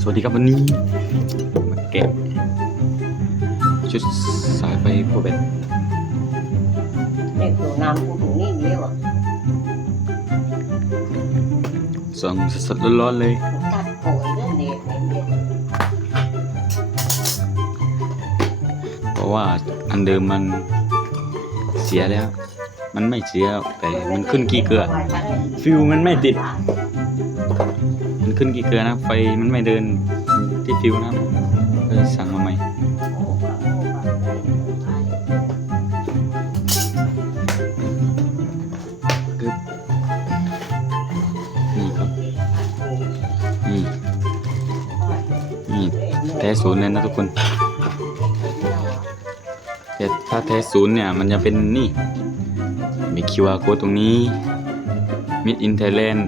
สวัสดีครับวันนี้มาแกะชุดสายไฟโปรเบตเด็กตัวน้ำกูถึงนี่เดียวอะส่งสดๆร้อนๆเลยตัดโผล่เรื่องเด็กเด็กเพราะว่าอันเดิมมันเสียแล้ว มันไม่เสียแต่มันขึ้นกี่เกลือฟิวมันไม่ติด มันขึ้นกี่เกลือนะ ไฟมันไม่เดินที่ฟิวนะครับก็เลยสั่งมาใหม่กึบนี่ครับ นี่ นี่แท้ศูนย์เลยนะทุกคนแต่ถ้าแท้ศูนย์เนี่ย มันจะเป็นนี่ มี QR code ตรงนี้ Made in Thailand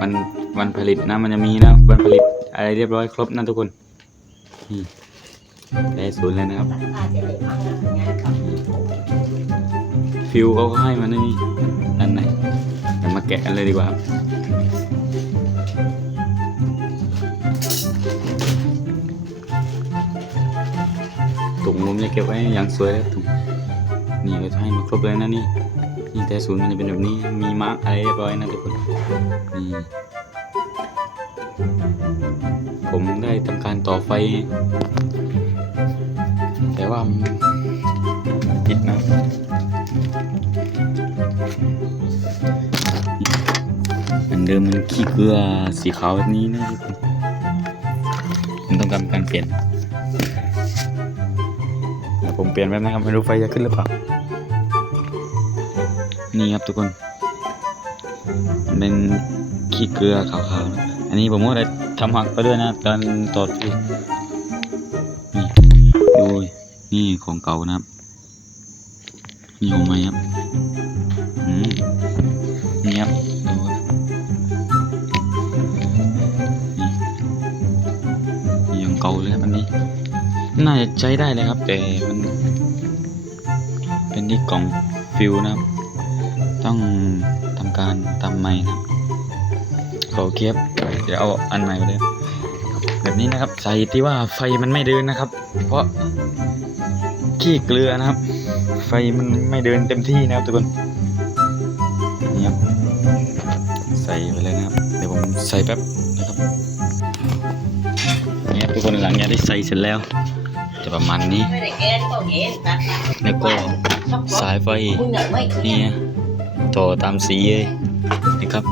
วันวันผลิตนะ มันจะมีนะวันผลิตอะไรเรียบร้อยครบนะทุกคนนี่แท้ศูนย์เลยนะครับฟิวเขาก็ให้มาในนี่ด้านในเดี๋ยวมาแกะกันเลยดีกว่าครับถุงมุมจะเก็บไว้อย่างสวยเลยถุงนี่ก็ให้มาครบเลยนะนี่ นี่แต่ศูนย์มันจะเป็นแบบนี้มีมาร์กอะไรเรียบร้อยนะทุกคนนี่ผมได้ทำการต่อไฟ แต่ว่าติดนะเหมือนเดิมมันขี้เกลือสีขาวแบบนี้นะทุกคนผมต้องการการเปลี่ยนผมเปลี่ยนแป๊บนะครับไม่รู้ไฟจะขึ้นหรือเปล่า นี่ครับทุกคน เป็นขี้เกลือขาวๆ อันนี้ผมก็ได้ทำหักไปด้วยนะ ตอนตอดฟิวนี่ดูนี่ของเก่านะครับ นี่ของใหม่ครับอืมนี่ครับดูนี่นี่ของเก่าเลยครับอันนี้ น่าจะใช้ได้เลยครับ แต่มัน เป็นที่กล่องฟิวนะครับ ต้องทำการทำใหม่นะครับขอเคลียบเดี๋ยวเอาอันใหม่ไปเลยแบบนี้นะครับ ใสาเหตุที่ว่าไฟมันไม่เดินนะครับ เพราะขี้เกลือนะครับ ไฟมันไม่เดินเต็มที่นะครับทุกคนนี่ครับใส่ไปเลยนะครับ เดี๋ยวผมใส่แป๊บนะครับนี่ครับทุกคนหลังจากได้ใส่เสร็จแล้ว จะประมาณนี้ไม่ได้แกนก็เห็นตัดแล้วก็สายไฟนี่ ต่อตามสีเลยนะครับ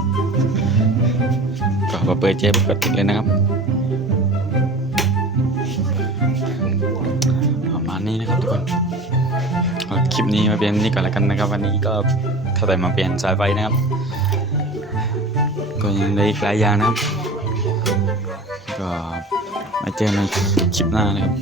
ก็มาเปิดเจปกติเลยนะครับประมาณนี้นะครับทุกคนคลิปนี้มาเปลี่ยนนี่ก่อนแล้วกันนะครับ วันนี้ก็ถ้าแต่มาเปลี่ยนสายไฟนะครับ ก็ยังเหลยอีกหลายอย่างนะครับ ก็มาเจอกันในคลิปหน้านะครับ